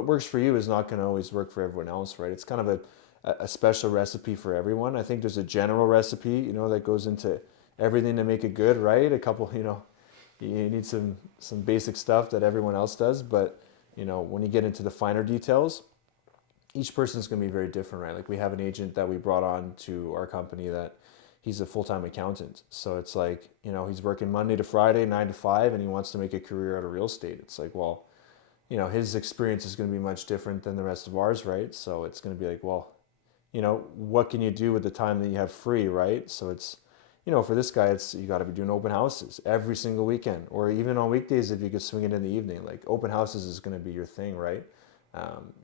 what works for you is not going to always work for everyone else, right? It's kind of a special recipe for everyone. I think there's a general recipe, that goes into everything to make it good, right? A couple, you need some basic stuff that everyone else does, but when you get into the finer details, each person's going to be very different, right? Like we have an agent that we brought on to our company that he's a full-time accountant. So it's like, he's working Monday to Friday, 9 to 5, and he wants to make a career out of real estate. It's like, well, his experience is going to be much different than the rest of ours, right? So it's going to be like, well, what can you do with the time that you have free, right? So it's, for this guy, it's you got to be doing open houses every single weekend, or even on weekdays if you could swing it in the evening. Like open houses is going to be your thing, right?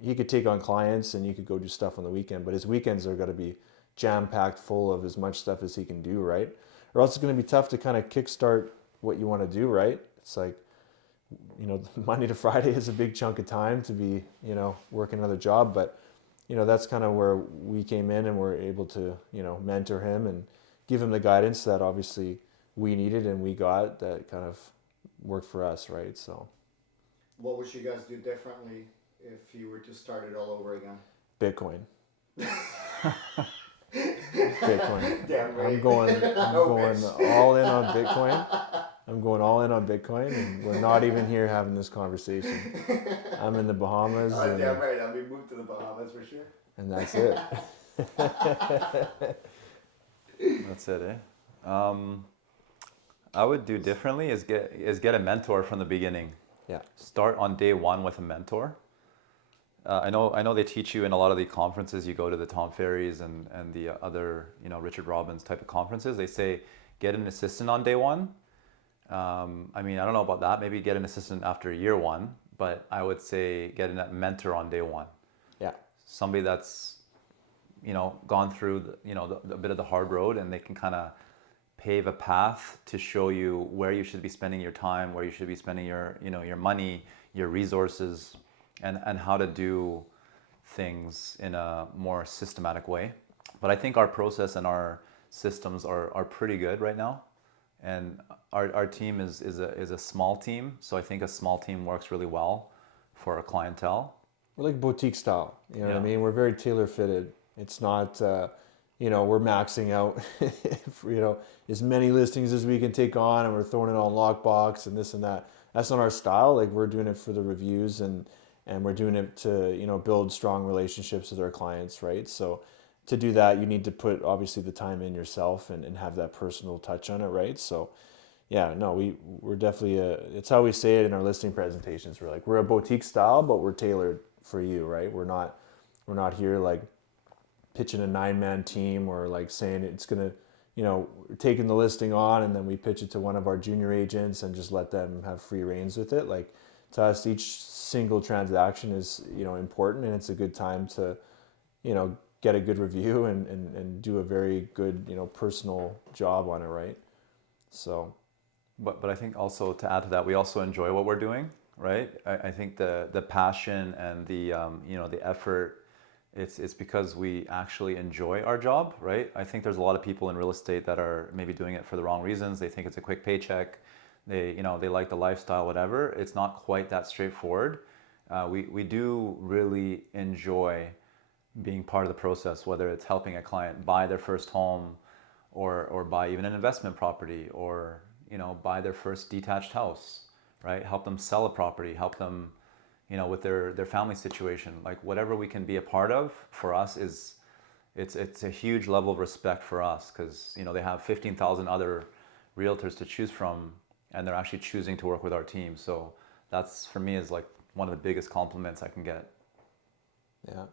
He could take on clients and you could go do stuff on the weekend, but his weekends are going to be jam-packed full of as much stuff as he can do, right? Or else it's going to be tough to kind of kickstart what you want to do, right? It's like, Monday to Friday is a big chunk of time to be, working another job, but that's kind of where we came in and were able to, mentor him and give him the guidance that obviously we needed and we got that kind of worked for us, right? So what would you guys do differently if you were to start it all over again? Bitcoin. Bitcoin. Damn right. I'm going all in on Bitcoin. I'm going all in on Bitcoin, and we're not even here having this conversation. I'm in the Bahamas. Oh, damn right. I'll be moved to the Bahamas for sure. And that's it. That's it, eh? I would do differently is get a mentor from the beginning. Yeah. Start on day one with a mentor. I know they teach you in a lot of the conferences. You go to the Tom Ferry's and the other, Richard Robbins type of conferences. They say get an assistant on day one. I don't know about that. Maybe get an assistant after year one, but I would say get a mentor on day one. Yeah. Somebody that's, gone through the bit of the hard road, and they can kind of pave a path to show you where you should be spending your time, where you should be spending your money, your resources, and how to do things in a more systematic way. But I think our process and our systems are pretty good right now. And our team is a small team, so I think a small team works really well for our clientele. We're like boutique style, what I mean? We're very tailor fitted. It's not, we're maxing out, for, as many listings as we can take on, and we're throwing it on lockbox and this and that. That's not our style. Like we're doing it for the reviews and we're doing it to, build strong relationships with our clients, right? So to do that, you need to put obviously the time in yourself and have that personal touch on it, right? So yeah, no, we're definitely it's how we say it in our listing presentations. We're like, we're a boutique style, but we're tailored for you, right? We're not here like pitching a 9-man team or like saying it's gonna, taking the listing on and then we pitch it to one of our junior agents and just let them have free reins with it. Like to us, each single transaction is, important, and it's a good time to, get a good review and do a very good, personal job on it, right? So. But I think also to add to that, we also enjoy what we're doing, right? I think the passion and the the effort, it's because we actually enjoy our job, right? I think there's a lot of people in real estate that are maybe doing it for the wrong reasons. They think it's a quick paycheck. They like the lifestyle, whatever. It's not quite that straightforward. We do really enjoy being part of the process, whether it's helping a client buy their first home or buy even an investment property, or buy their first detached house, right? Help them sell a property, help them, with their family situation. Like whatever we can be a part of, for us it's a huge level of respect for us, because they have 15,000 other realtors to choose from, and they're actually choosing to work with our team. So that's, for me, is like one of the biggest compliments I can get. Yeah,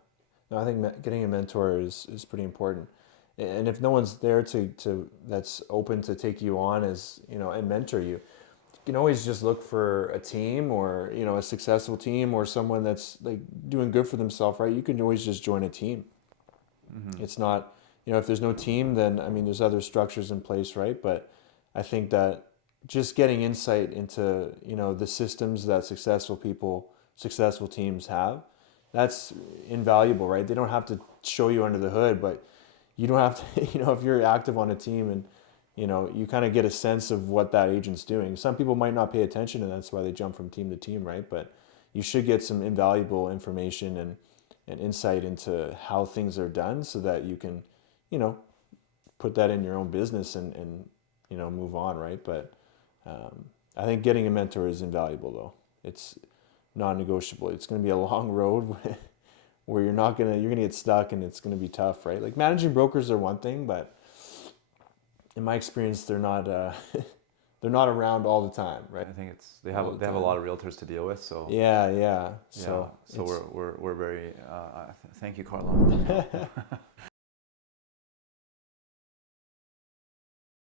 no, I think getting a mentor is pretty important. And if no one's there to that's open to take you on as, and mentor you, you can always just look for a team or, a successful team or someone that's like doing good for themselves, right? You can always just join a team. Mm-hmm. It's not, if there's no team, then, there's other structures in place, right? But I think that just getting insight into, the systems that successful teams have, that's invaluable, right? They don't have to show you under the hood, but you don't have to, if you're active on a team and, you kind of get a sense of what that agent's doing. Some people might not pay attention, and that's why they jump from team to team, right? But, you should get some invaluable information and insight into how things are done so that you can, you know, put that in your own business and you know, move on, right? But I think getting a mentor is invaluable though. It's non-negotiable. It's going to be a long road where you're gonna get stuck and it's going to be tough, right? Like managing brokers are one thing, but in my experience, they're not they're not around all the time, right? I think they have a lot of realtors to deal with, so Yeah. So we're very thank you, Carlo.